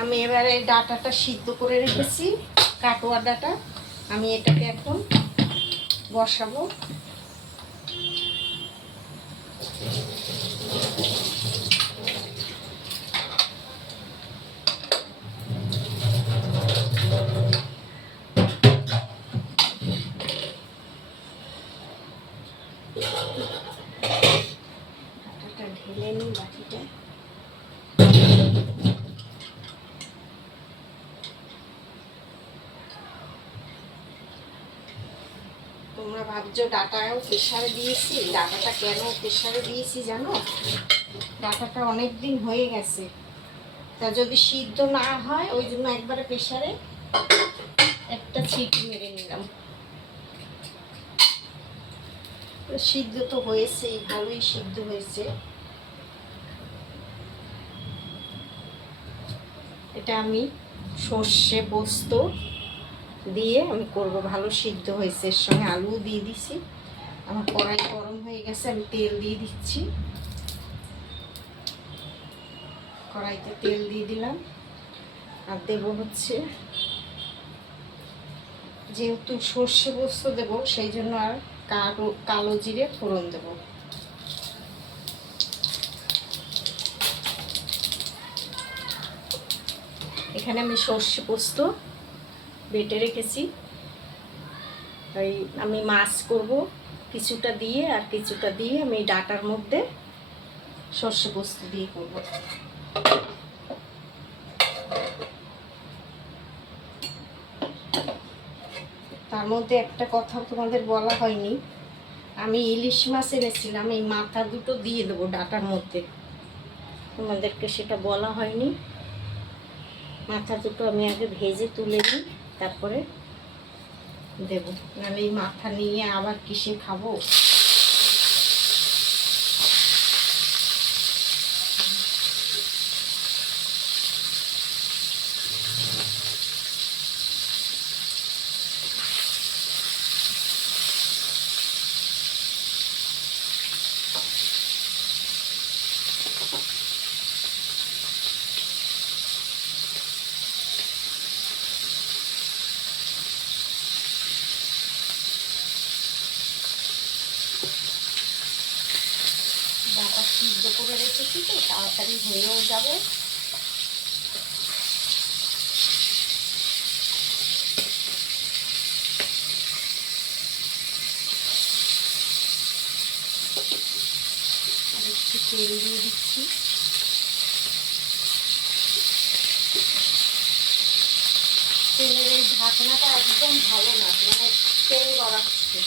আমি এবারে ডাটাটা সিদ্ধ করে রেখেছি, কাটোয়া ডাটা। আমি এটাকে এখন বসাবো। ডাটাটা ঢেলে নিই বাটিতে। তোমরা ভাবছো ডাটাও প্রেসারে দিয়েছি, ডাটাটা কেন প্রেসারে দিয়েছি জানো? ডাটাটা অনেক দিন হয়ে গেছে, তা যদি সিদ্ধ না হয় ওই জন্য একবারে প্রেসারে একটা ছিটি মেরে নিলাম। সিদ্ধ তো হয়েছেই, ভালোই সিদ্ধ হয়েছে। এটা আমি সর্ষে পোস্ত দিয়ে আমি করব, ভালো সিদ্ধ হয়েছে। এর সঙ্গে আলু দিয়ে দিছি। আমার কড়াই গরম হয়ে গেছে, আমি তেল দিয়ে দিচ্ছি। কড়াইতে তেল দিয়ে দিলাম। আর দেব হচ্ছে, যেহেতু সর্ষে পোস্ত দেব সেই জন্য আর কালো জিরে ফোড়ন দেব। এখানে আমি সর্ষে পোস্ত বেটে রেখেছি। ওই আমি মাছ করব কিছুটা দিয়ে, আর কিছুটা দিয়ে আমি ডাটার মধ্যে সর্ষে পোস্ত দিয়ে করব। তার মধ্যে একটা কথা তোমাদের বলা হয়নি, আমি ইলিশ মাছ এনেছিলাম, এই মাথা দুটো দিয়ে দেবো ডাটার মধ্যে। তোমাদেরকে সেটা বলা হয়নি। মাথা দুটো আমি আগে ভেজে তুলে নিই, তারপরে দেবো, নাহলে এই মাথা নিয়ে আবার কিসে খাবো। ডাটা সিদ্ধ করে রেখেছি তো, তাড়াতাড়ি হয়েও যাবে। আর একটু তেল দিয়ে দিচ্ছি। তেলের এই ঢাকনাটা একদম ভালো না, মানে তেল গড়াচ্ছে।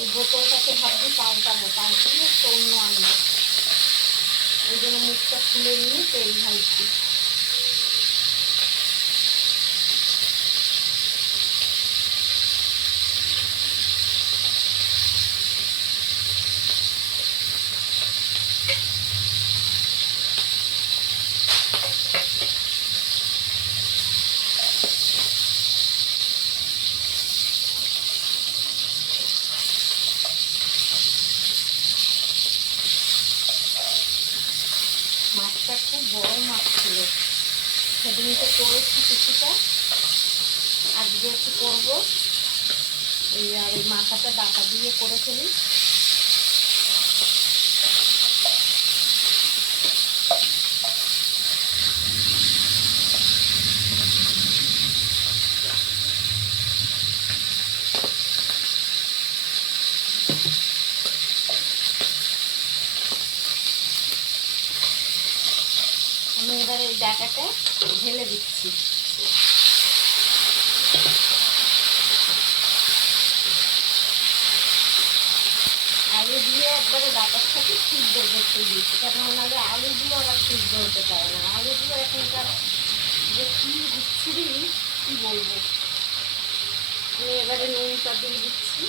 এই বোতলটাকে ভাবছি পাল্টাবো, পাল্টিয়ে একটু অন্য আনবো। ওই জন্য মুখটা খুলে নিয়ে তেল ঢালছি। মাছটা খুব বড় মাছ ছিল, সেদিনকে করেছি কিছুটা, আজকে একটু করবো। এই আর এই মাথাটা ডাটা দিয়ে করে ফেলি। আমি এবার এই ডাটাটা ঢেলে দিচ্ছি। আলু দিয়ে একবারে ডাটার সাথে সিদ্ধ করতে দিচ্ছি, কারণ নাহলে আলু দিয়ে আবার সিদ্ধ হতে পারে না। আলু দিয়ে এখনকার যে কী বিচ্ছিরি, কী বলবো। আমি এবারে নুনটা দিয়ে দিচ্ছি।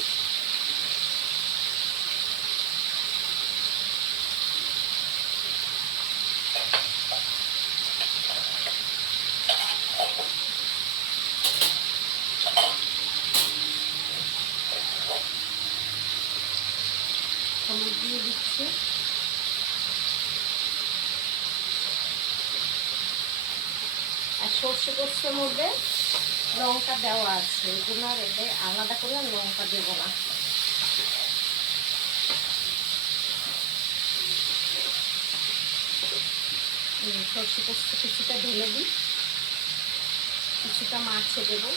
হলুদ দিয়ে দিচ্ছি। আর সর্ষে পোস্তের মধ্যে লঙ্কা দেওয়া আছে, এই জন্য আর এতে আলাদা করে লঙ্কা দেবো না। সর্ষে পোস্ত কিছুটা ঢেলে দিই, কিছুটা মাছে দেবো।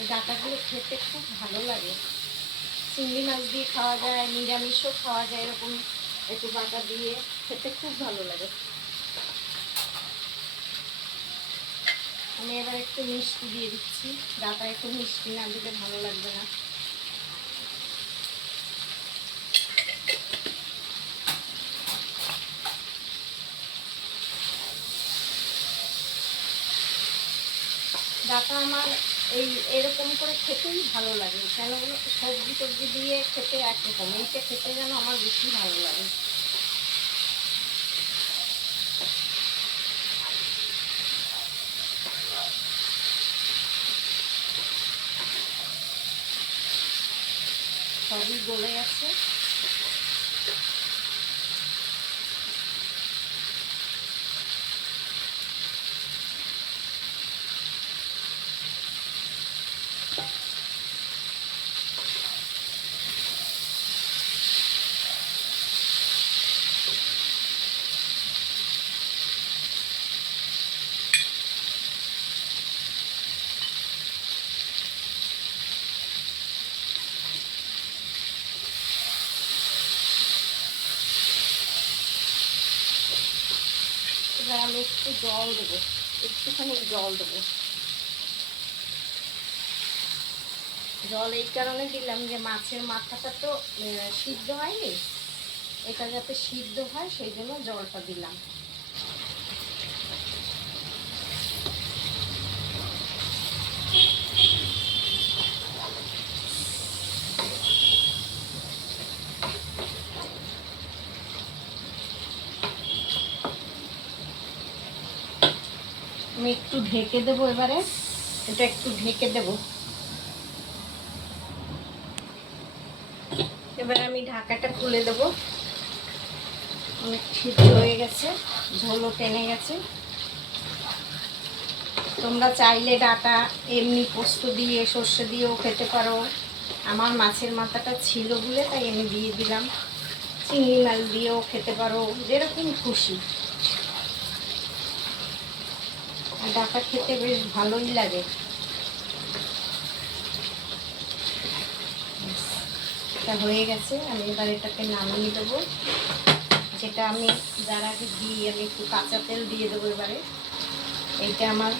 এই ডাঁটাগুলো খেতে খুব ভালো লাগে, চিংড়ি মাছ দিয়ে খাওয়া যায়, নিরামিষও খাওয়া যায়, এরকম একটু বাটা দিয়ে খেতে খুব ভালো লাগে। আমি এবার একটু মিষ্টি দিয়ে দিচ্ছি, ডাঁটা একটু মিষ্টি না দিলে ভালো লাগবে না। ডাঁটা আমার এরকম করে খেতেই ভালো লাগে, কেন সবজি টবজি দিয়ে খেতে একরকম, এইটা খেতে যেন আমার বেশি ভালো লাগে। সবই গলে গেছে। এবার আমি একটু জল দেবো, একটুখানি জল দেবো। জল এই কারণে দিলাম যে মাছের মাথাটা তো সিদ্ধ হয়নি, এটা যাতে সিদ্ধ হয় সেই জন্য জলটা দিলাম। আমি একটু ঢেকে দেবো, এবারে এটা একটু ঢেকে দেবো। এবারে আমি ঢাকাটা খুলে দেবো। অনেক সিদ্ধ হয়ে গেছে, ঝোলও টেনে গেছে। তোমরা চাইলে ডাঁটা এমনি পোস্ত দিয়ে সর্ষে দিয়েও খেতে পারো, আমার মাছের মাথাটা ছিল বলে তাই আমি দিয়ে দিলাম। চিংড়ি মাছ দিয়েও খেতে পারো, যেরকম খুশি। ডাঁটা খেতে বেশ ভালোই লাগে। এটা হয়ে গেছে, আমি এবার এটাকে নামিয়ে দেবো। যেটা আমি যার আগে দিই, আমি একটু কাঁচা তেল দিয়ে দেবো এবারে। এইটা আমার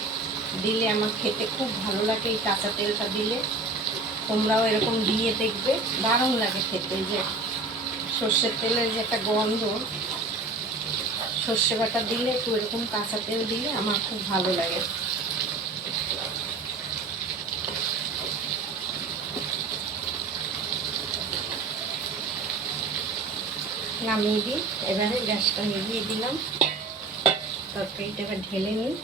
দিলে আমার খেতে খুব ভালো লাগে, এই কাঁচা তেলটা দিলে। তোমরাও এরকম দিয়ে দেখবে, দারুণ লাগে খেতে। যে সর্ষের তেলের যে একটা গন্ধ, সর্ষে বাটা দিলে একটু এরকম কাঁচা তেল দিলে আমার খুব ভালো লাগে। নামিয়ে দিই, এবারে গ্যাসটা নিভিয়ে দিলাম। তরকারিটা এবার ঢেলে নিই।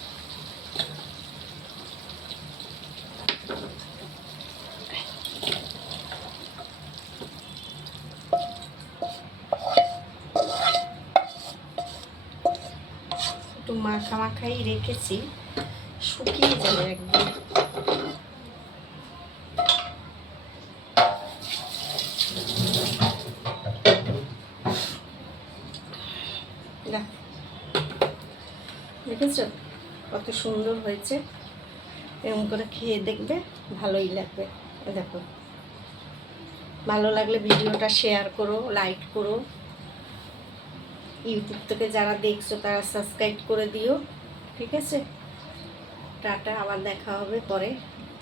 একটু মাখাই রেখেছি, শুকিয়ে যাবে একদম। দেখেছো কত সুন্দর হয়েছে? এরকম করে খেয়ে দেখবে, ভালোই লাগবে। দেখো, ভালো লাগলে ভিডিওটা শেয়ার করো, লাইক করো। ইউটিউব থেকে যারা দেখছো তারা সাবস্ক্রাইব করে দিও, ঠিক আছে? টাটা, আবার দেখা হবে পরে।